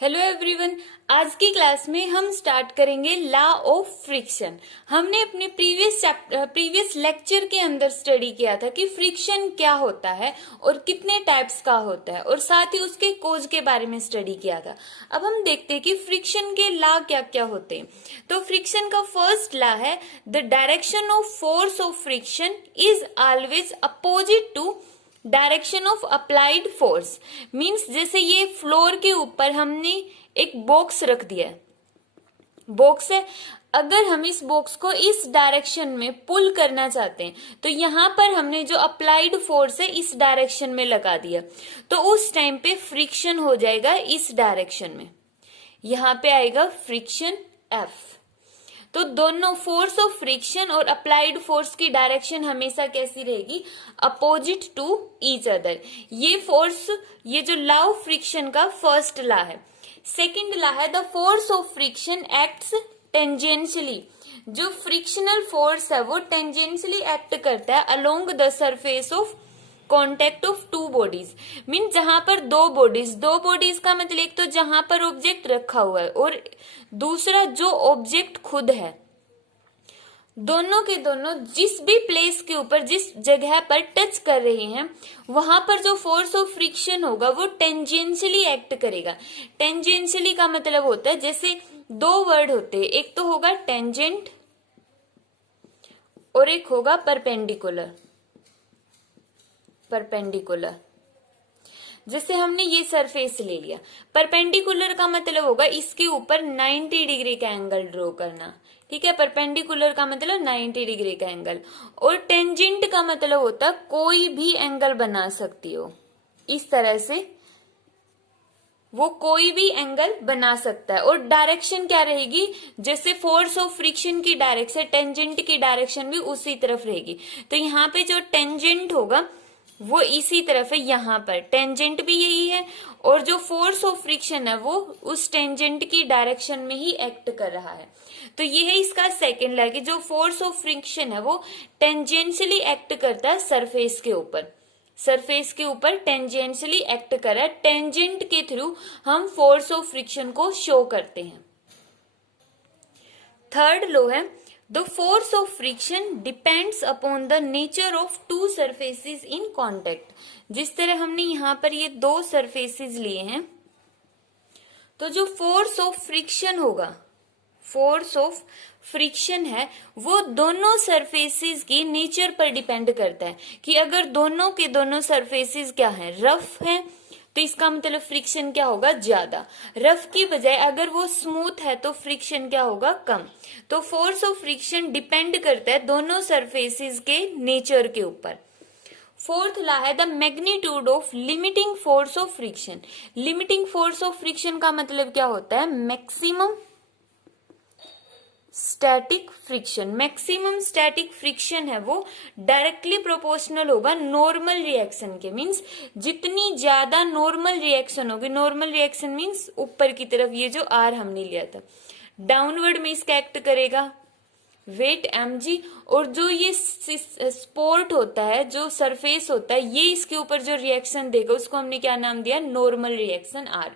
Hello everyone. आज की class में हम स्टार्ट करेंगे लॉ ऑफ फ्रिक्शन। हमने अपने प्रीवियस लेक्चर के अंदर स्टडी किया था कि फ्रिक्शन क्या होता है और कितने टाइप्स का होता है, और साथ ही उसके कोज के बारे में स्टडी किया था। अब हम देखते हैं कि फ्रिक्शन के लॉ क्या क्या होते हैं। तो फ्रिक्शन का फर्स्ट लॉ है, the direction of force of friction is always opposite to direction of applied force. Means जैसे ये फ्लोर के ऊपर हमने एक बॉक्स रख दिया है, बॉक्स है, अगर हम इस बॉक्स को इस डायरेक्शन में पुल करना चाहते हैं तो यहां पर हमने जो अप्लाइड फोर्स है इस डायरेक्शन में लगा दिया, तो उस टाइम पे फ्रिक्शन हो जाएगा इस डायरेक्शन में, यहां पे आएगा फ्रिक्शन एफ। तो दोनों फोर्स ऑफ फ्रिक्शन और अप्लाइड फोर्स की डायरेक्शन हमेशा कैसी रहेगी? Opposite to each other. ये फोर्स, ये जो लॉ ऑफ फ्रिक्शन का फर्स्ट लॉ है। सेकंड लॉ है, the force of friction acts tangentially. जो फ्रिक्शनल फोर्स है वो टेंजेंशियली एक्ट करता है along the surface of contact of two bodies. Mean जहां पर दो बॉडीज का मतलब एक तो जहां पर ऑब्जेक्ट रखा हुआ है और दूसरा जो ऑब्जेक्ट खुद है, दोनों के दोनों जिस भी प्लेस के ऊपर, जिस जगह पर टच कर रहे हैं, वहां पर जो फोर्स ऑफ फ्रिक्शन होगा वो टेंजेंशियली एक्ट करेगा। टेंजेंशियली का मतलब होता है, जैसे दो वर्ड होते हैं, एक तो होगा टेंजेंट और एक होगा परपेंडिकुलर। जैसे हमने ये सरफेस ले लिया, परपेंडिकुलर का मतलब होगा इसके ऊपर 90 डिग्री का एंगल ड्रॉ करना। ठीक है, परपेंडिकुलर का मतलब 90 डिग्री का एंगल, और टेंजेंट का मतलब होता है कोई भी एंगल बना सकती हो। इस तरह से वो कोई भी एंगल बना सकता है। और डायरेक्शन क्या रहेगी? जैसे फोर्स ऑफ फ्रिक्शन की डायरेक्शन, टेंजेंट की डायरेक्शन भी उसी तरफ रहेगी। तो यहाँ पे जो टेंजेंट होगा वो इसी तरफ है, यहाँ पर टेंजेंट भी यही है, और जो फोर्स ऑफ फ्रिक्शन है वो उस टेंजेंट की डायरेक्शन में ही एक्ट कर रहा है। तो ये है इसका सेकेंड लॉ कि जो फोर्स ऑफ फ्रिक्शन है वो टेंजेंशियली एक्ट करता है सरफेस के ऊपर टेंजेंशियली एक्ट कर रहा है। टेंजेंट के थ्रू हम फोर्स ऑफ फ्रिक्शन को शो करते हैं। थर्ड लॉ है, the force of friction depends upon the nature of to surfaces in contact. जिस तरह हमने यहां पर ये दो सरफेसेस लिए हैं, तो जो फोर्स ऑफ फ्रिक्शन होगा, फोर्स ऑफ फ्रिक्शन है वो दोनों सरफेसेस की नेचर पर डिपेंड करता है कि अगर दोनों के दोनों सरफेसेस क्या है, रफ है, तो इसका मतलब फ्रिक्शन क्या होगा? ज्यादा। रफ की बजाय अगर वो स्मूथ है तो फ्रिक्शन क्या होगा? कम। तो फोर्स ऑफ फ्रिक्शन डिपेंड करता है दोनों सरफेसेस के नेचर के ऊपर। फोर्थ लॉ है, the magnitude of limiting force of friction. Limiting force of friction का मतलब क्या होता है? Maximum static friction. Maximum static friction है वो डायरेक्टली प्रोपोर्शनल होगा नॉर्मल रिएक्शन के। मींस जितनी ज्यादा नॉर्मल रिएक्शन होगी, नॉर्मल रिएक्शन मींस ऊपर की तरफ, ये जो आर हमने लिया था, डाउनवर्ड में इसका एक्ट करेगा वेट mg, और जो ये स्पोर्ट होता है, जो सरफेस होता है, ये इसके ऊपर जो रिएक्शन देगा उसको हमने क्या नाम दिया? Normal reaction r।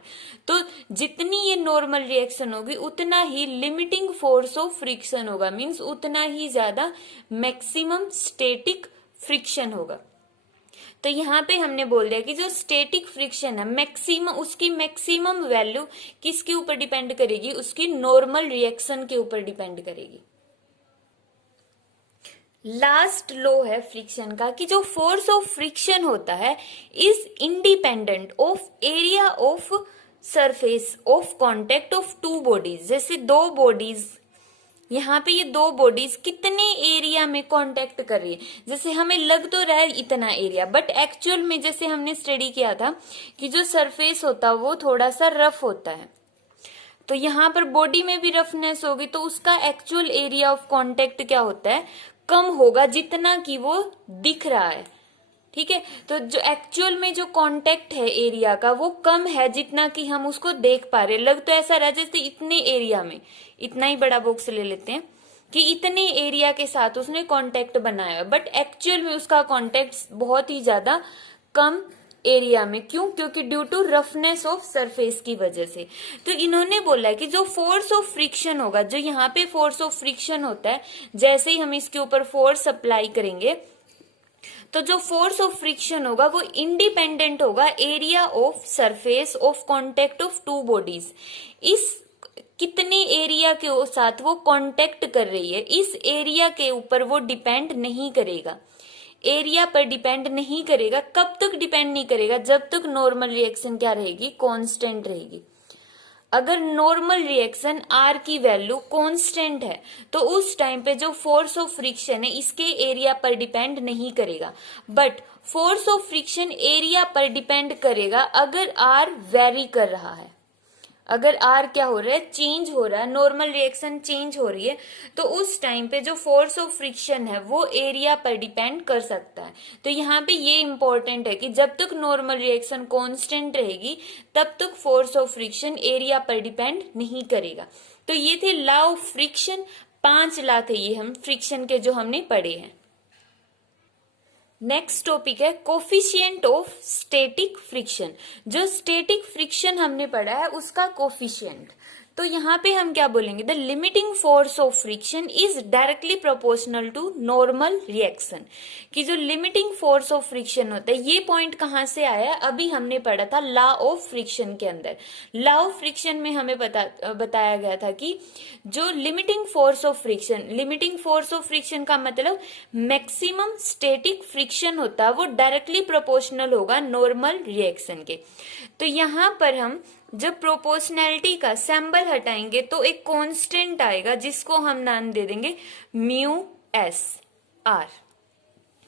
तो जितनी ये नॉर्मल रिएक्शन होगी उतना ही लिमिटिंग फोर्स ऑफ फ्रिक्शन होगा, मींस उतना ही ज्यादा मैक्सिमम स्टैटिक फ्रिक्शन होगा। तो यहाँ पे हमने बोल दिया कि जो स्टैटिक फ्रिक्शन है मैक्सिमम, उसकी मैक्सिमम वैल्यू किसके ऊपर डिपेंड करेगी? उसकी नॉर्मल रिएक्शन के ऊपर डिपेंड करेगी। लास्ट लॉ है फ्रिक्शन का कि जो फोर्स ऑफ फ्रिक्शन होता है is independent of area of surface of contact of two bodies. जैसे दो बॉडीज, यहाँ पे ये दो बॉडीज कितने एरिया में कांटेक्ट कर रही है, जैसे हमें लग तो रहा है इतना एरिया, बट एक्चुअल में जैसे हमने स्टडी किया था कि जो सरफेस होता है वो थोड़ा सा रफ होता है, तो यहाँ पर बॉडी में भी रफनेस होगी, तो उसका एक्चुअल एरिया ऑफ कांटेक्ट क्या होता है? कम होगा, जितना कि वो दिख रहा है। ठीक है, तो जो एक्चुअल में जो कांटेक्ट है एरिया का वो कम है जितना कि हम उसको देख पा रहे। लग तो ऐसा रहा जैसे इतने एरिया में, इतना ही बड़ा बॉक्स ले लेते हैं कि इतने एरिया के साथ उसने कांटेक्ट बनाया, बट एक्चुअल में उसका कांटेक्ट बहुत ही ज्यादा कम एरिया में। क्यों? क्योंकि due to roughness of surface की वजह से। तो इन्होंने बोला है कि जो फोर्स ऑफ फ्रिक्शन होगा, जो यहाँ पे फोर्स ऑफ फ्रिक्शन होता है, जैसे ही हम इसके ऊपर फोर्स अप्लाई करेंगे तो जो फोर्स ऑफ फ्रिक्शन होगा वो इंडिपेंडेंट होगा area of surface of contact of two bodies. इस कितने एरिया के साथ वो कांटेक्ट कर रही है, इस एरिया के ऊपर वो डिपेंड नहीं करेगा, एरिया पर डिपेंड नहीं करेगा। कब तक डिपेंड नहीं करेगा? जब तक नॉर्मल रिएक्शन क्या रहेगी? कांस्टेंट रहेगी। अगर नॉर्मल रिएक्शन आर की वैल्यू कांस्टेंट है तो उस टाइम पे जो फोर्स ऑफ फ्रिक्शन है इसके एरिया पर डिपेंड नहीं करेगा। But force of friction area पर डिपेंड करेगा अगर आर वेरी कर रहा है, अगर आर क्या हो रहा है? चेंज हो रहा है, नॉर्मल रिएक्शन चेंज हो रही है, तो उस टाइम पे जो फोर्स ऑफ फ्रिक्शन है वो एरिया पर डिपेंड कर सकता है। तो यहाँ पे ये इंपॉर्टेंट है कि जब तक नॉर्मल रिएक्शन कांस्टेंट रहेगी तब तक फोर्स ऑफ फ्रिक्शन एरिया पर डिपेंड नहीं करेगा। तो ये थे लॉ ऑफ फ्रिक्शन, 5 लॉ थे ये हम फ्रिक्शन के जो हमने पढ़े हैं। नेक्स्ट टॉपिक है कोफिशिएंट ऑफ स्टैटिक फ्रिक्शन। जो स्टैटिक फ्रिक्शन हमने पढ़ा है उसका कोफिशिएंट। तो यहाँ पे हम क्या बोलेंगे? The limiting force of friction is directly proportional to normal reaction. कि जो लिमिटिंग फोर्स ऑफ फ्रिक्शन होता है, ये पॉइंट कहाँ से आया? अभी हमने पढ़ा था लॉ ऑफ फ्रिक्शन के अंदर। लॉ ऑफ फ्रिक्शन में हमें बताया गया था कि जो limiting force of friction, limiting force of friction का मतलब मैक्सिमम स्टैटिक फ्रिक्शन होता है वो डायरेक्टली प्रोपोर्शनल होगा नॉर्मल रिएक्शन के। तो यहाँ पर हम जब प्रोपोर्शनैलिटी का सिंबल हटाएंगे तो एक कांस्टेंट आएगा जिसको हम नाम दे देंगे mu S R,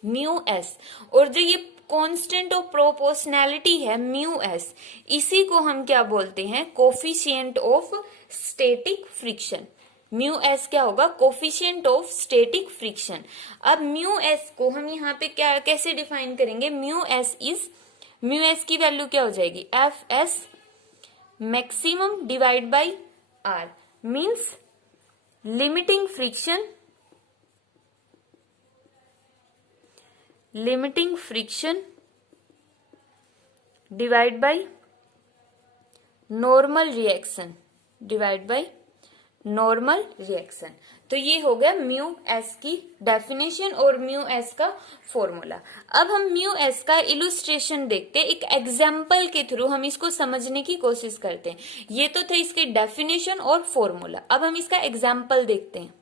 mu S. और जो ये कांस्टेंट ऑफ प्रोपोर्शनैलिटी है म्यू एस, इसी को हम क्या बोलते हैं? Coefficient of static friction. Mu S क्या होगा? Coefficient of static friction. अब म्यू एस को हम यहाँ पे क्या कैसे डिफाइन करेंगे? म्यू एस की वैल्यू क्या हो जाएगी? F S maximum divide by R, means limiting friction divide by normal reaction, divide by normal reaction. तो ये हो गया म्यू एस की डेफिनेशन और म्यू एस का फॉर्मूला। अब हम म्यू एस का इलुस्ट्रेशन देखते हैं, एक एग्जाम्पल के थ्रू हम इसको समझने की कोशिश करते हैं। ये तो थे इसके डेफिनेशन और फॉर्मूला, अब हम इसका एग्जाम्पल देखते हैं।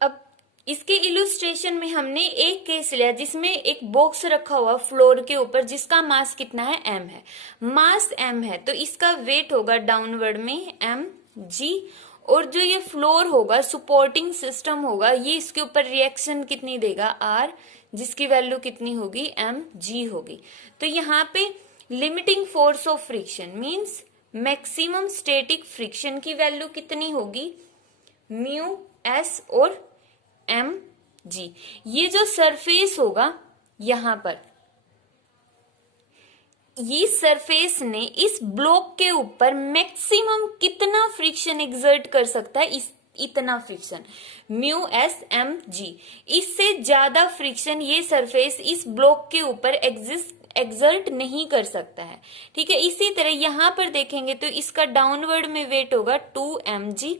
अब इसके इलुस्ट्रेशन में हमने एक केस लिया जिसमें एक बॉक्स रखा हुआ फ्लोर के ऊपर जिसका मास कितना है? m है। मास m है तो इसका वेट होगा डाउनवर्ड में mg, और जो ये फ्लोर होगा, सपोर्टिंग सिस्टम होगा, ये इसके ऊपर रिएक्शन कितनी देगा? r, जिसकी वैल्यू कितनी होगी? mg होगी। तो यहाँ पे limiting force of friction means maximum static friction की वैल्यू कितनी होगी? म्यू एस और mg। ये जो सरफेस होगा यहां पर, ये सरफेस ने इस ब्लॉक के ऊपर मैक्सिमम कितना फ्रिक्शन एक्सर्ट कर सकता है? इतना फ्रिक्शन, म्यू एस mg। इससे ज्यादा फ्रिक्शन ये सरफेस इस ब्लॉक के ऊपर एक्सर्ट नहीं कर सकता है। ठीक है, इसी तरह यहां पर देखेंगे तो इसका डाउनवर्ड में वेट होगा 2mg,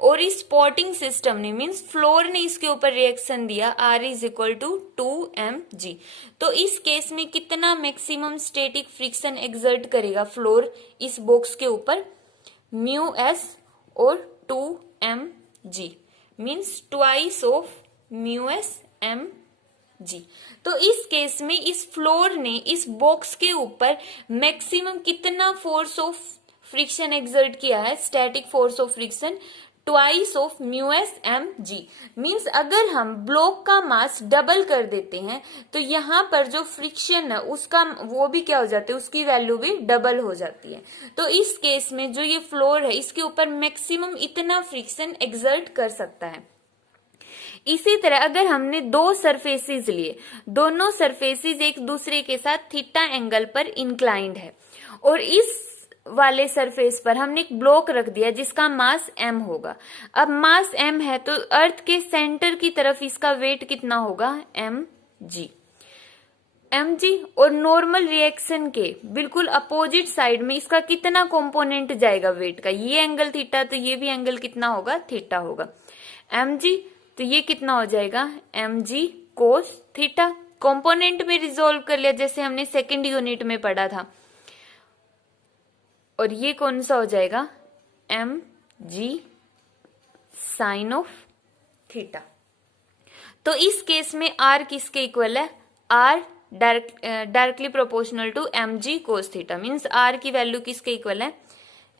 और इस स्पॉटिंग सिस्टम ने मीन्स फ्लोर ने इसके ऊपर रिएक्शन दिया R is equal to 2mg। तो इस केस में कितना मैक्सिमम स्टैटिक फ्रिक्शन एक्सर्ट करेगा फ्लोर इस बॉक्स के ऊपर? म्यू एस और 2mg, means twice of mu S mg। तो इस केस में इस फ्लोर ने इस बॉक्स के ऊपर मैक्सिमम कितना फोर्स ऑफ फ्रिक्शन एक्सर्ट किया है? Static force of friction twice of mu S mg। Means अगर हम ब्लॉक का मास डबल कर देते हैं तो यहाँ पर जो फ्रिक्शन है उसका वो भी क्या हो जाता है? उसकी वैल्यू भी डबल हो जाती है। तो इस केस में जो ये फ्लोर है इसके ऊपर मैक्सिमम इतना फ्रिक्शन एक्सर्ट कर सकता है। इसी तरह अगर हमने दो सरफेसेस लिए, दोनों सरफेसेस एक दूसरे के साथ थीटा एंगल पर इंक्लाइंड है, और इस वाले सरफेस पर हमने एक ब्लॉक रख दिया जिसका मास m होगा। अब मास m है तो अर्थ के सेंटर की तरफ इसका वेट कितना होगा? mg। mg और नॉर्मल रिएक्शन के बिल्कुल अपोजिट साइड में इसका कितना कंपोनेंट जाएगा वेट का, ये एंगल थीटा, तो ये भी एंगल कितना होगा, थीटा होगा। mg तो ये कितना हो जाएगा, mg cos थीटा। कंपोनेंट में रिजोल्व कर लिया जैसे हमने सेकंड यूनिट में पढ़ा था। और ये कौन सा हो जाएगा, mg साइन ऑफ थीटा। तो इस केस में r किसके इक्वल है, r directly proportional to mg cos theta, means r की वैल्यू किसके इक्वल है,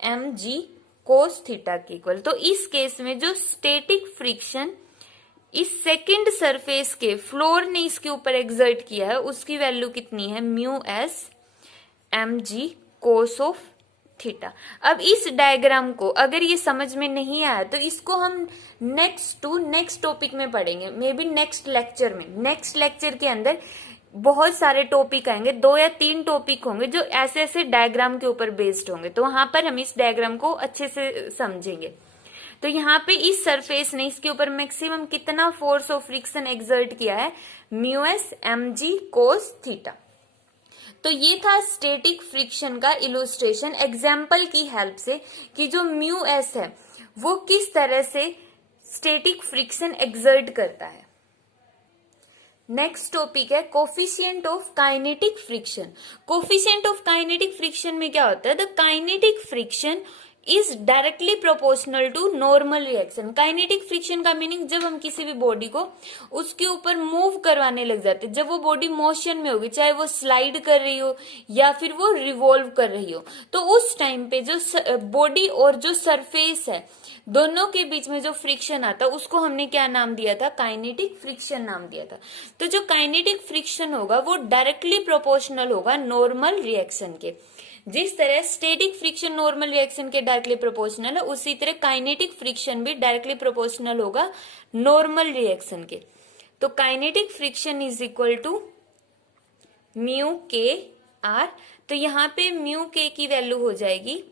mg cos थीटा के इक्वल। तो इस केस में जो स्टैटिक फ्रिक्शन इस सेकंड सरफेस के फ्लोर ने इसके ऊपर एक्सर्ट किया है उसकी वैल्यू कितनी है, mu S mg cos of theta. अब इस डायग्राम को अगर ये समझ में नहीं आया तो इसको हम नेक्स्ट टॉपिक में पढ़ेंगे, मे बी नेक्स्ट लेक्चर में। नेक्स्ट लेक्चर के अंदर बहुत सारे टॉपिक आएंगे, 2 या 3 टॉपिक होंगे जो ऐसे ऐसे डायग्राम के ऊपर बेस्ड होंगे, तो वहां पर हम इस डायग्राम को अच्छे से समझेंगे। तो यहाँ पे इस सरफेस ने इसके ऊपर मैक्सिमम कितना फोर्स ऑफ फ्रिक्शन एक्सर्ट किया है, mu S mg cos theta. तो ये था स्टैटिक फ्रिक्शन का इलुस्ट्रेशन एग्जाम्पल की हेल्प से कि जो म्यू एस है वो किस तरह से स्टैटिक फ्रिक्शन एक्सर्ट करता है। नेक्स्ट टॉपिक है coefficient of kinetic friction. Coefficient of kinetic friction में क्या होता है, the kinetic friction is directly proportional to normal reaction. Kinetic friction का मीनिंग जब हम किसी भी बॉडी को उसके ऊपर मूव करवाने लग जाते हैं, जब वो बॉडी मोशन में होगी, चाहे वो स्लाइड कर रही हो या फिर वो रिवॉल्व कर रही हो, तो उस टाइम पे जो बॉडी और जो सरफेस है दोनों के बीच में जो फ्रिक्शन आता है उसको हमने क्या नाम दिया था, काइनेटिक फ्रिक्शन नाम दिया था। तो जो काइनेटिक फ्रिक्शन होगा वो डायरेक्टली प्रोपोर्शनल होगा नॉर्मल रिएक्शन के। जिस तरह स्टैटिक फ्रिक्शन नॉर्मल रिएक्शन के डायरेक्टली प्रोपोर्शनल है, उसी तरह काइनेटिक फ्रिक्शन भी डायरेक्टली प्रोपोर्शनल होगा नॉर्मल रिएक्शन के। तो kinetic friction is equal to mu K R. तो यहाँ पे म्यू के की वैल्यू हो जाएगी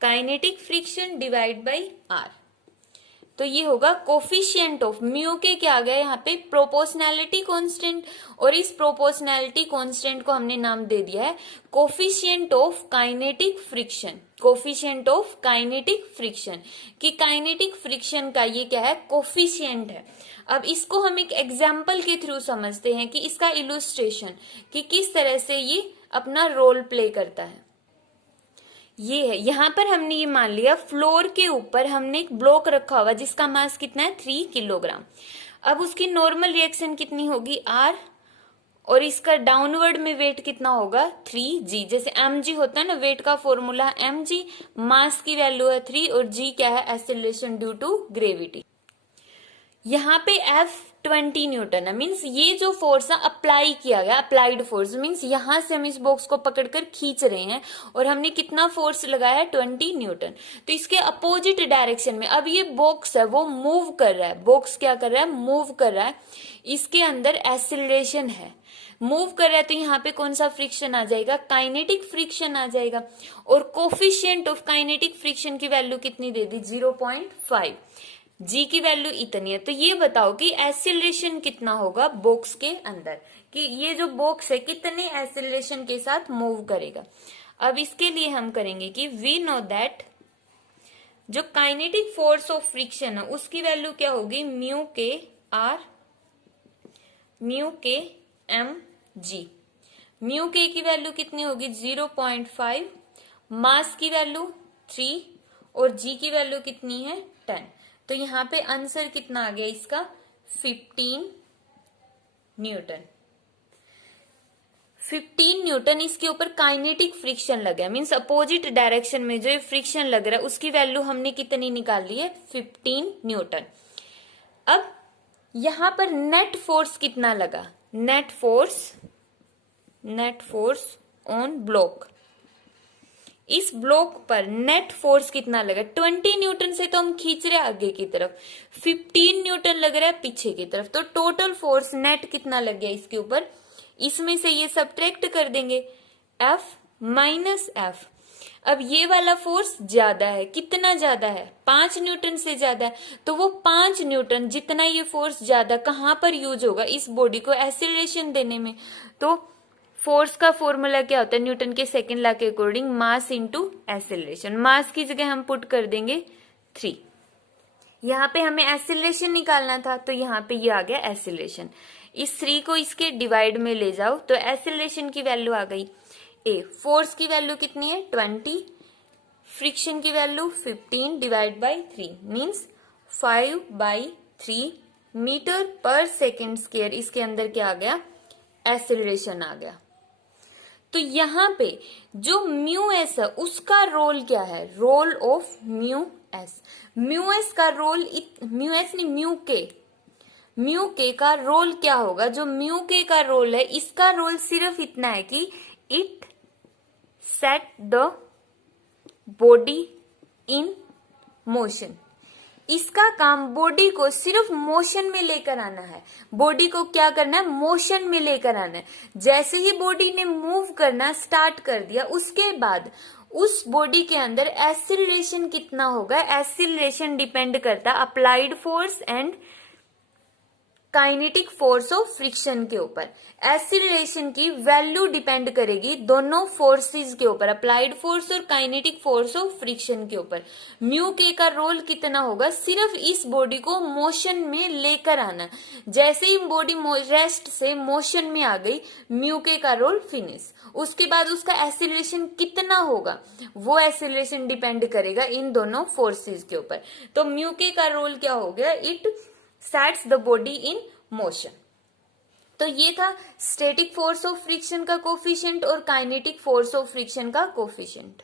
kinetic friction divide by R. तो ये होगा कोफिशिएंट ऑफ म्यू के क्या आ गया यहाँ पे, प्रोपोर्शनैलिटी कांस्टेंट, और इस प्रोपोर्शनैलिटी कांस्टेंट को हमने नाम दे दिया है coefficient of kinetic friction. Coefficient of kinetic friction कि काइनेटिक फ्रिक्शन का ये क्या है, कोफिशिएंट है। अब इसको हम एक एग्जाम्पल के थ्रू समझते हैं कि इसका इलुस्ट्रेशन कि किस तरह से ये अपना रोल प्ले करता है। ये है, यहाँ पर हमने ये मान लिया फ्लोर के ऊपर हमने एक ब्लॉक रखा हुआ जिसका मास कितना है 3 किलोग्राम। अब उसकी नॉर्मल रिएक्शन कितनी होगी R, और इसका डाउनवर्ड में वेट कितना होगा 3g। जैसे mg होता है ना, वेट का फॉर्मूला mg, मास की वैल्यू है 3 और g क्या है, एक्सेलरेशन ड्यू टू ग्रेविटी। यहाँ पे F20 न्यूटन है, मीन्स ये जो फोर्स है अप्लाई किया गया, अप्लाइड फोर्स मीन्स यहाँ से हम इस बॉक्स को पकड़कर खींच रहे हैं और हमने कितना फोर्स लगाया है 20 न्यूटन। तो इसके अपोजिट डायरेक्शन में अब ये बॉक्स है वो मूव कर रहा है, बॉक्स क्या कर रहा है, मूव कर रहा है, इसके अंदर एक्सेलरेशन है, मूव कर रहा है। तो यहाँ पे कौन सा फ्रिक्शन आ जाएगा, काइनेटिक फ्रिक्शन आ जाएगा। और कोफिशिएंट ऑफ काइनेटिक फ्रिक्शन की वैल्यू कितनी दे दी 0.5, जी की वैल्यू इतनी है। तो ये बताओ कि एक्सेलरेशन कितना होगा बॉक्स के अंदर, कि ये जो बॉक्स है कितने एक्सेलरेशन के साथ मूव करेगा। अब इसके लिए हम करेंगे कि वी नो दैट जो काइनेटिक फोर्स ऑफ फ्रिक्शन है उसकी वैल्यू क्या होगी, म्यू के आर म्यू के एम जी। म्यू के की वैल्यू कितनी होगी 0.5, मास की वैल्यू 3 और जी की वैल्यू कितनी है 10। तो यहाँ पे आंसर कितना आ गया इसका 15 न्यूटन। 15 न्यूटन इसके ऊपर काइनेटिक फ्रिक्शन लगा है, मीन्स अपोजिट डायरेक्शन में जो फ्रिक्शन लग रहा है उसकी वैल्यू हमने कितनी निकाल ली है 15 न्यूटन। अब यहां पर नेट फोर्स कितना लगा, नेट फोर्स ऑन ब्लॉक, इस ब्लॉक पर नेट फोर्स कितना लगा 20 न्यूटन से तो हम खींच रहे आगे की तरफ, 15 न्यूटन लग रहा है पीछे की तरफ। तो टोटल फोर्स नेट कितना लग गया इसके ऊपर, इसमें से ये सब्ट्रैक्ट कर देंगे F माइनस F। अब ये वाला फोर्स ज्यादा है, कितना ज्यादा है 5 न्यूटन से ज्यादा है। तो वो 5 न्यूटन जितना ये फोर्स ज्यादा कहां पर यूज होगा, इस बॉडी को एक्सेलरेशन देने में। तो फोर्स का फॉर्मूला क्या होता है न्यूटन के सेकंड लॉ के अकॉर्डिंग, मास इनटू एक्सेलरेशन। मास की जगह हम पुट कर देंगे 3। यहाँ पे हमें एक्सेलरेशन निकालना था तो यहाँ पे ये आ गया एक्सेलरेशन। इस 3 को इसके डिवाइड में ले जाओ तो एक्सेलरेशन की वैल्यू आ गई ए। फोर्स की वैल्यू कितनी है 20, फ्रिक्शन की value 15 divide by 3 means 5/3 meter पर सेकेंड स्क्वायर। इसके अंदर क्या आ गया एक्सेलरेशन आ गया। तो यहाँ पे जो म्यू एस है उसका रोल क्या है, role of mu S. Mu S का रोल, म्यू एस नहीं म्यू के का रोल क्या होगा, जो म्यू के का रोल है इसका रोल सिर्फ इतना है कि it set the body in motion. इसका काम बॉडी को सिर्फ मोशन में लेकर आना है। बॉडी को क्या करना है, मोशन में लेकर आना है। जैसे ही बॉडी ने मूव करना स्टार्ट कर दिया उसके बाद उस बॉडी के अंदर एक्सीलरेशन कितना होगा, एक्सीलरेशन डिपेंड करता है applied force and kinetic force of friction के ऊपर। एक्सीलरेशन की वैल्यू डिपेंड करेगी दोनों फोर्सेस के ऊपर, अप्लाइड फोर्स और काइनेटिक फोर्स ऑफ फ्रिक्शन के ऊपर। म्यू के का रोल कितना होगा, सिर्फ इस बॉडी को मोशन में लेकर आना। जैसे ही बॉडी रेस्ट से मोशन में आ गई म्यू के का रोल फिनिश। उसके बाद उसका एक्सीलरेशन कितना होगा वो एक्सीलरेशन डिपेंड करेगा इन दोनों फोर्सेस के ऊपर। तो म्यू के का रोल क्या हो गया, it sets the body in motion. तो ये था स्टैटिक फोर्स ऑफ फ्रिक्शन का कोफिशिएंट और काइनेटिक फोर्स ऑफ फ्रिक्शन का कोफिशिएंट।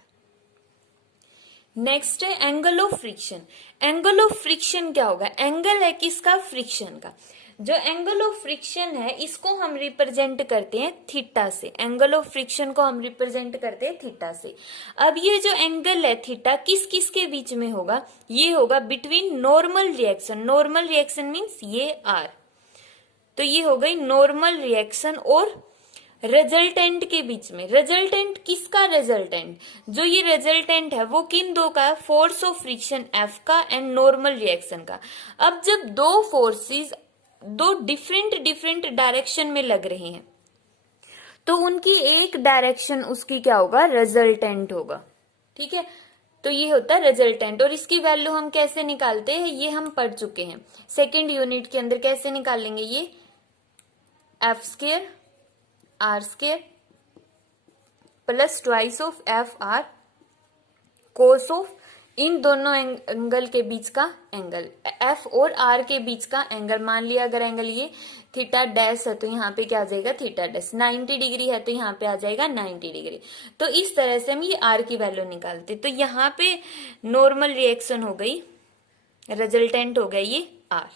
नेक्स्ट है angle of friction. Angle of friction क्या होगा, एंगल है किसका, फ्रिक्शन का। जो एंगल ऑफ फ्रिक्शन है इसको हम रिप्रेजेंट करते हैं थीटा से। एंगल ऑफ फ्रिक्शन को हम रिप्रेजेंट करते हैं थीटा से। अब ये जो एंगल है थीटा किस किस के बीच में होगा, ये होगा between normal reaction. Normal reaction means ये आर, तो ये हो गई नॉर्मल रिएक्शन और रिजल्टेंट के बीच में। रिजल्टेंट किसका, रिजल्टेंट जो ये रिजल्टेंट है वो किन दो का, फोर्स ऑफ फ्रिक्शन एफ का एंड नॉर्मल रिएक्शन का। अब जब दो फोर्सेस दो डिफरेंट डायरेक्शन में लग रहे हैं तो उनकी एक डायरेक्शन उसकी क्या होगा, रिजल्टेंट होगा। ठीक है, तो ये होता है रिजल्टेंट। और इसकी वैल्यू हम कैसे निकालते हैं ये हम पढ़ चुके हैं सेकेंड यूनिट के अंदर। कैसे निकालेंगे ये, F square R square plus twice of F R cos of इन दोनों एंगल के बीच का एंगल, एफ और आर के बीच का एंगल। मान लिया अगर एंगल ये थीटा डैश है तो यहाँ पे क्या आ जाएगा, थीटा डैश। 90 डिग्री है तो यहाँ पे आ जाएगा 90 डिग्री। तो इस तरह से हम ये आर की वैल्यू निकालते। तो यहाँ पे नॉर्मल रिएक्शन हो गई, रिजल्टेंट हो गया ये आर।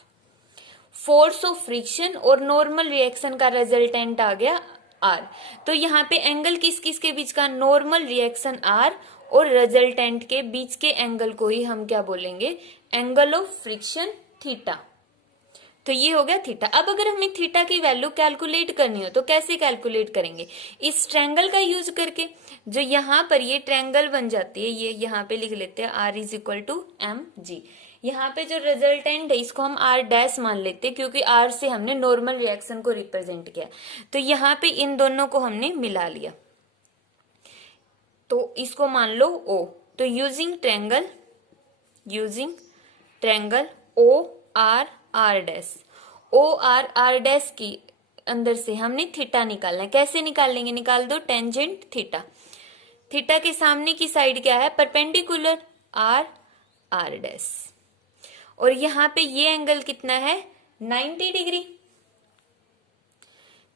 फोर्स ऑफ फ्रिक्शन और नॉर्मल रिएक्शन का रिजल्टेंट आ गया आर। तो यहाँ पे एंगल किस किस के बीच का, नॉर्मल रिएक्शन आर और रिजल्टेंट के बीच के एंगल को ही हम क्या बोलेंगे, एंगल ऑफ फ्रिक्शन थीटा। तो ये हो गया थीटा। अब अगर हमें थीटा की वैल्यू कैलकुलेट करनी हो तो कैसे कैलकुलेट करेंगे, इस ट्रायंगल का यूज करके। जो यहाँ पर ये ट्रायंगल बन जाती है, ये यहाँ पे लिख लेते हैं R is equal to M G. यहाँ पे जो रिजल्टेंट है इसको हम आर डैश मान लेते हैं क्योंकि आर से हमने नॉर्मल रिएक्शन को रिप्रेजेंट किया। तो यहाँ पे इन दोनों को हमने मिला लिया तो इसको मान लो ओ। तो using triangle O R R dash, O R R dash की अंदर से हमने थीटा निकालना है। कैसे निकाल लेंगे, निकाल दो टेंजेंट थीटा। थीटा के सामने की साइड क्या है, परपेंडिकुलर आर आर डैश। और यहाँ पे ये एंगल कितना है, 90 डिग्री।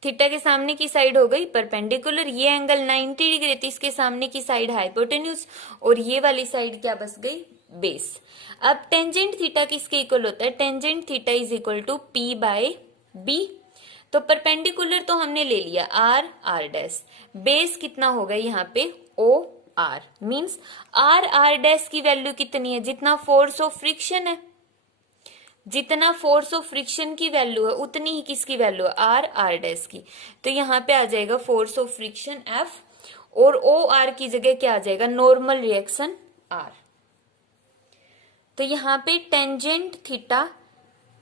थीटा के सामने की साइड हो गई परपेंडिकुलर, ये एंगल 90 डिग्री, तो इसके सामने की साइड हाइपोटेन्यूज और ये वाली साइड क्या बस गई, बेस। अब टेंजेंट थीटा किसके इक्वल होता है, tangent theta is equal to P by B. तो परपेंडिकुलर तो हमने ले लिया आर आर डैश, बेस कितना होगा यहाँ पे O R, means R R dash की वैल्यू कितनी है, जितना फोर्स ऑफ फ्रिक्शन है, जितना फोर्स ऑफ फ्रिक्शन की वैल्यू है उतनी ही किसकी वैल्यू है, आर आर डैश की। तो यहाँ पे आ जाएगा फोर्स ऑफ फ्रिक्शन एफ और ओ आर की जगह क्या आ जाएगा, नॉर्मल रिएक्शन आर। तो यहाँ पे टेंजेंट थीटा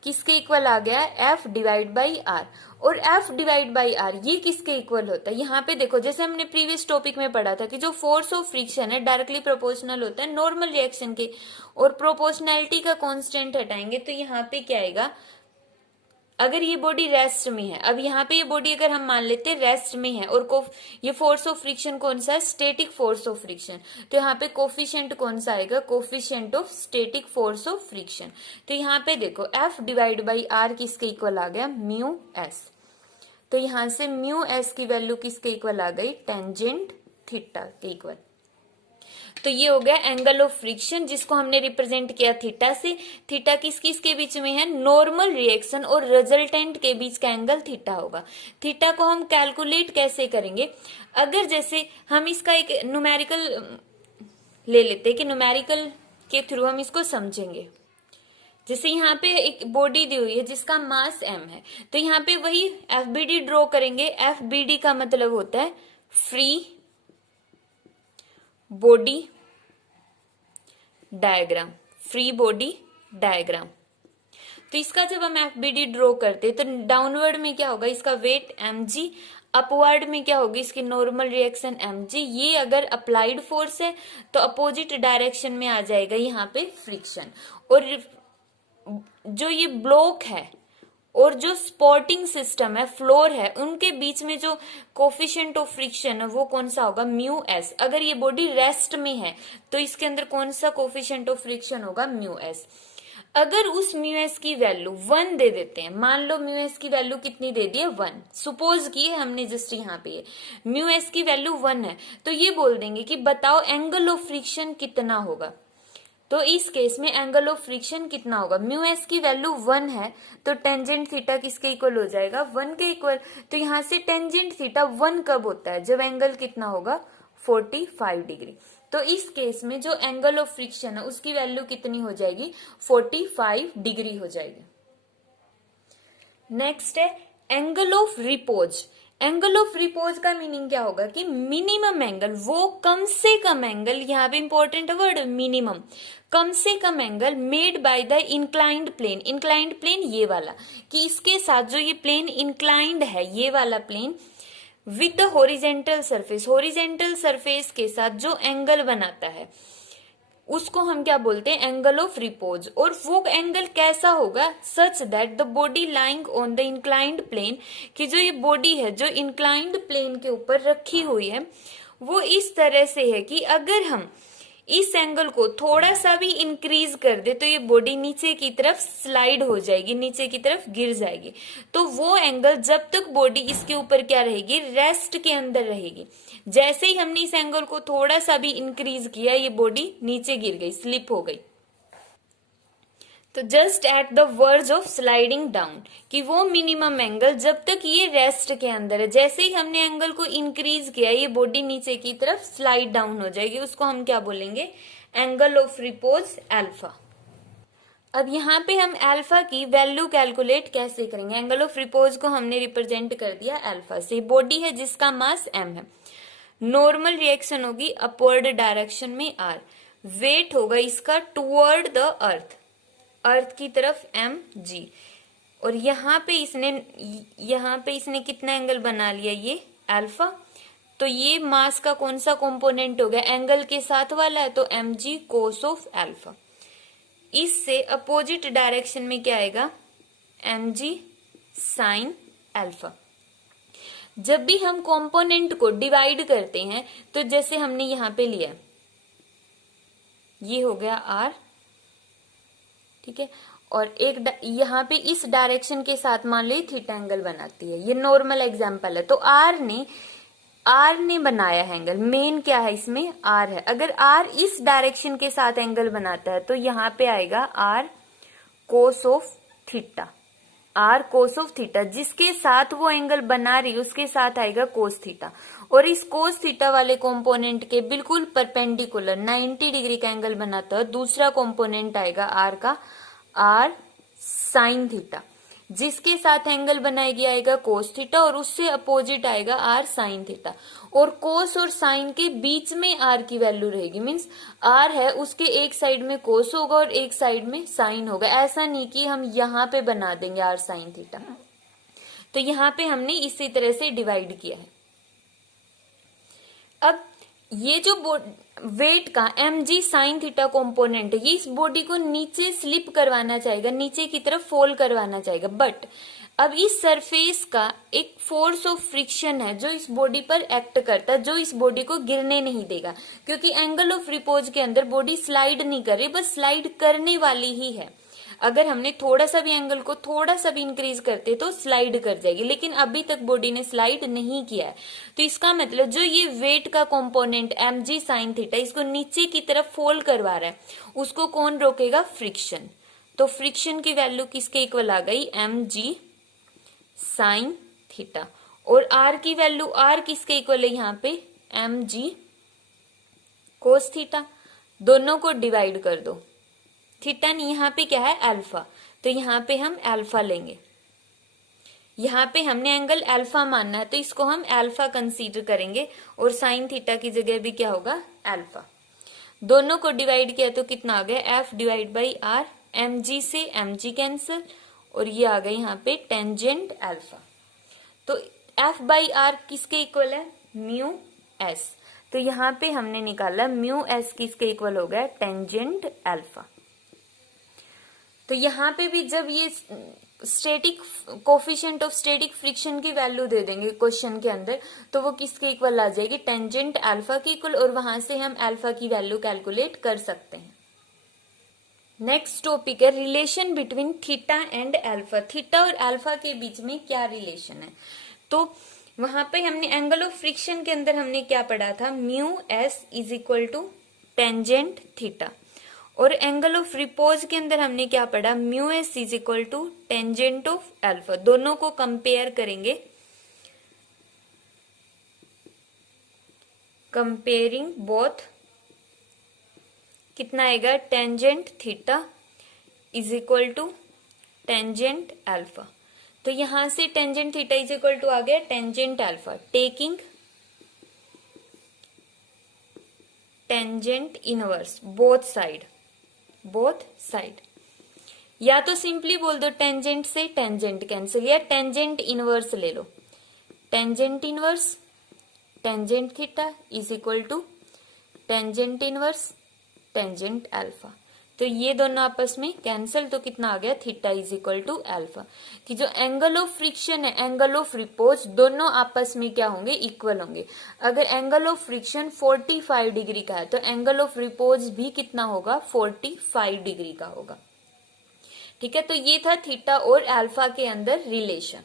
किसके इक्वल आ गया, एफ डिवाइड बाई आर। और एफ डिवाइड बाई आर ये किसके इक्वल होता है, यहाँ पे देखो जैसे हमने प्रीवियस टॉपिक में पढ़ा था कि जो फोर्स ऑफ फ्रिक्शन है डायरेक्टली प्रोपोर्शनल होता है नॉर्मल रिएक्शन के, और प्रोपोर्शनैलिटी का कांस्टेंट हटाएंगे तो यहाँ पे क्या आएगा, अगर ये बॉडी रेस्ट में है, अब यहाँ पे ये बॉडी अगर हम मान लेते हैं रेस्ट में है, और ये फोर्स ऑफ फ्रिक्शन कौन सा है, स्टैटिक फोर्स ऑफ फ्रिक्शन, तो यहाँ पे कोफिशिएंट कौन सा आएगा, coefficient of static force of friction. तो यहाँ पे देखो एफ डिवाइड बाई आर किसके इक्वल आ गया, म्यू एस। तो यहां से म्यू एस की वैल्यू किसके इक्वल आ गई, टेंजेंट थीटा के इक्वल। तो ये हो गया एंगल ऑफ फ्रिक्शन जिसको हमने रिप्रेजेंट किया थीटा से। थीटा किस किस के बीच में है, नॉर्मल रिएक्शन और रिजल्टेंट के बीच का एंगल थीटा होगा। थीटा को हम कैलकुलेट कैसे करेंगे, अगर जैसे हम इसका एक न्यूमेरिकल ले लेते हैं कि न्यूमेरिकल के थ्रू हम इसको समझेंगे। जैसे यहाँ पे एक बॉडी दी हुई है जिसका मास m है, तो यहाँ पे वही FBD ड्रॉ करेंगे। FBD का मतलब होता है free body diagram, free body diagram. तो इसका जब हम FBD ड्रॉ करते हैं तो डाउनवर्ड में क्या होगा, इसका वेट mg, अपवर्ड में क्या होगी, इसकी नॉर्मल रिएक्शन mg। ये अगर अप्लाइड फोर्स है तो अपोजिट डायरेक्शन में आ जाएगा यहाँ पे फ्रिक्शन। और जो ये ब्लॉक है और जो सपोर्टिंग सिस्टम है, फ्लोर है, उनके बीच में जो कोफिशिएंट ऑफ फ्रिक्शन है वो कौन सा होगा, म्यू एस। अगर ये बॉडी रेस्ट में है तो इसके अंदर कौन सा कोफिशिएंट ऑफ फ्रिक्शन होगा, म्यू एस। अगर उस म्यू एस की वैल्यू 1 दे देते हैं, मान लो म्यू एस की वैल्यू कितनी दे दी है, 1 सपोज की है हमने जस्ट यहाँ पे, म्यू एस की वैल्यू 1 है, तो ये बोल देंगे कि बताओ एंगल ऑफ फ्रिक्शन कितना होगा। तो इस केस में एंगल ऑफ फ्रिक्शन कितना होगा, म्यू एस की वैल्यू 1 है तो टेंजेंट थीटा किसके इक्वल हो जाएगा, 1 के इक्वल। तो यहां से टेंजेंट थीटा 1 कब होता है, जब एंगल कितना होगा, 45 डिग्री। तो इस केस में जो एंगल ऑफ फ्रिक्शन है उसकी वैल्यू कितनी हो जाएगी, 45 डिग्री हो जाएगी। नेक्स्ट है angle of repose. Angle of repose का मीनिंग क्या होगा कि मिनिमम एंगल, वो कम से कम एंगल, यहाँ पे इंपॉर्टेंट वर्ड मिनिमम, कम से कम angle made by the inclined plane. Inclined plane ये वाला, कि इसके साथ जो ये प्लेन इंक्लाइंड है, ये वाला plane with the horizontal surface, horizontal surface के साथ जो एंगल बनाता है उसको हम क्या बोलते हैं, एंगल ऑफ रिपोज। और वो एंगल कैसा होगा, such that the body lying on the inclined plane, कि जो ये बॉडी है जो इंक्लाइंड प्लेन के ऊपर रखी हुई है वो इस तरह से है कि अगर हम इस एंगल को थोड़ा सा भी इंक्रीज कर दे तो ये बॉडी नीचे की तरफ स्लाइड हो जाएगी, नीचे की तरफ गिर जाएगी। तो वो एंगल जब तक बॉडी इसके ऊपर क्या रहेगी, रेस्ट के अंदर रहेगी। जैसे ही हमने इस एंगल को थोड़ा सा भी इंक्रीज किया ये बॉडी नीचे गिर गई, स्लिप हो गई। तो just at the verge of sliding down, कि वो मिनिमम एंगल जब तक ये रेस्ट के अंदर है, जैसे ही हमने एंगल को इंक्रीज किया ये बॉडी नीचे की तरफ स्लाइड डाउन हो जाएगी, उसको हम क्या बोलेंगे, एंगल ऑफ रिपोज अल्फा। अब यहाँ पे हम अल्फा की वैल्यू कैलकुलेट कैसे करेंगे, एंगल ऑफ रिपोज को हमने रिप्रेजेंट कर दिया अल्फा से। बॉडी है जिसका मास m है, नॉर्मल रिएक्शन होगी अपवर्ड डायरेक्शन में r, वेट होगा इसका टुवर्ड द अर्थ, अर्थ की तरफ mg, और यहाँ पे इसने कितना एंगल बना लिया, ये अल्फा। तो ये मास का कौन सा कंपोनेंट हो गया, एंगल के साथ वाला है, तो mg कोस ऑफ अल्फा। इससे अपोजिट डायरेक्शन में क्या आएगा, mg साइन अल्फा। जब भी हम कंपोनेंट को डिवाइड करते हैं तो जैसे हमने यहाँ पे लिया, ये हो गया r, ठीक है, और एक यहाँ पे इस डायरेक्शन के साथ मान लो थीटा एंगल बनाती है, ये नॉर्मल एग्जांपल है। तो आर ने बनाया है एंगल, मेन क्या है इसमें, आर है। अगर आर इस डायरेक्शन के साथ एंगल बनाता है तो यहाँ पे आएगा R cos of theta, R cos of theta, जिसके साथ वो एंगल बना रही उसके साथ आएगा कोस थीटा। और इस कोस थीटा वाले कंपोनेंट के बिल्कुल परपेंडिकुलर 90 डिग्री का एंगल बनाता है दूसरा कंपोनेंट आएगा आर का, आर साइन थीटा, जिसके साथ एंगल बनाएगी आएगा कोस थीटा और उससे अपोजिट आएगा आर साइन थीटा। और कोस और साइन के बीच में आर की वैल्यू रहेगी, मीन्स आर है उसके एक साइड में कोस होगा और एक साइड में साइन होगा। ऐसा नहीं कि हम यहाँ पे बना देंगे आर साइन थीटा। तो यहाँ पे हमने इसी तरह से डिवाइड किया है। अब ये जो वेट का mg साइन थीटा कंपोनेंट है, ये इस बॉडी को नीचे स्लिप करवाना चाहेगा, नीचे की तरफ फॉल करवाना चाहेगा। बट अब इस सरफेस का एक फोर्स ऑफ फ्रिक्शन है जो इस बॉडी पर एक्ट करता है, जो इस बॉडी को गिरने नहीं देगा, क्योंकि एंगल ऑफ रिपोज के अंदर बॉडी स्लाइड नहीं कर रही, बस स्लाइड करने वाली ही है। अगर हमने थोड़ा सा भी एंगल को थोड़ा सा भी इंक्रीज करते तो स्लाइड कर जाएगी, लेकिन अभी तक बॉडी ने स्लाइड नहीं किया है। तो इसका मतलब जो ये वेट का कंपोनेंट mg साइन थीटा इसको नीचे की तरफ फॉल करवा रहा है, उसको कौन रोकेगा? फ्रिक्शन। तो फ्रिक्शन की वैल्यू किसके इक्वल आ गई? mg sine theta. और r की वैल्यू, r किसके इक्वल है यहाँ पे? mg cos theta. दोनों को डिवाइड कर दो। थीटा नहीं, यहाँ पे क्या है? अल्फा। तो यहाँ पे हम अल्फा लेंगे। यहाँ पे हमने एंगल अल्फा मानना है तो इसको हम अल्फा कंसीडर करेंगे और साइन थीटा की जगह भी क्या होगा? अल्फा। दोनों को डिवाइड किया तो कितना आ गया? F divide by R. mg से mg कैंसिल और ये आ गया यहाँ पे टेंजेंट अल्फा। तो एफ बाई आर किसके इक्वल है? Mu S. तो यहाँ पे हमने निकाला म्यू एस किसके इक्वल हो गया? Tangent alpha. तो यहाँ पे भी जब ये static coefficient of static friction की वैल्यू दे देंगे क्वेश्चन के अंदर, तो वो किसके इक्वल आ जाएगी? टेंजेंट अल्फा की इक्वल, और वहां से हम अल्फा की वैल्यू कैलकुलेट कर सकते हैं। नेक्स्ट टॉपिक है relation between theta and alpha. Theta और अल्फा के बीच में क्या रिलेशन है? तो वहां पे हमने एंगल ऑफ फ्रिक्शन के अंदर हमने क्या पढ़ा था? Mu s is equal to tangent theta. और एंगल ऑफ रिपोज के अंदर हमने क्या पढ़ा? Mu s is equal to tangent of alpha. दोनों को कंपेयर करेंगे, कंपेयरिंग बोथ कितना आएगा? Tangent theta is equal to tangent alpha. तो यहां से tangent theta is equal to आ गया tangent alpha, taking tangent inverse both side. या तो सिंपली बोल दो टेंजेंट से टेंजेंट कैंसिल, या टेंजेंट इनवर्स ले लो। Tangent inverse tangent theta is equal to tangent inverse tangent alpha. तो ये दोनों आपस में कैंसिल, तो कितना आ गया? Theta is equal to alpha. कि जो एंगल ऑफ फ्रिक्शन है, एंगल ऑफ रिपोज, दोनों आपस में क्या होंगे? इक्वल होंगे। अगर एंगल ऑफ फ्रिक्शन 45 डिग्री का है तो एंगल ऑफ रिपोज भी कितना होगा? 45 डिग्री का होगा। ठीक है, तो ये था थीटा और अल्फा के अंदर रिलेशन।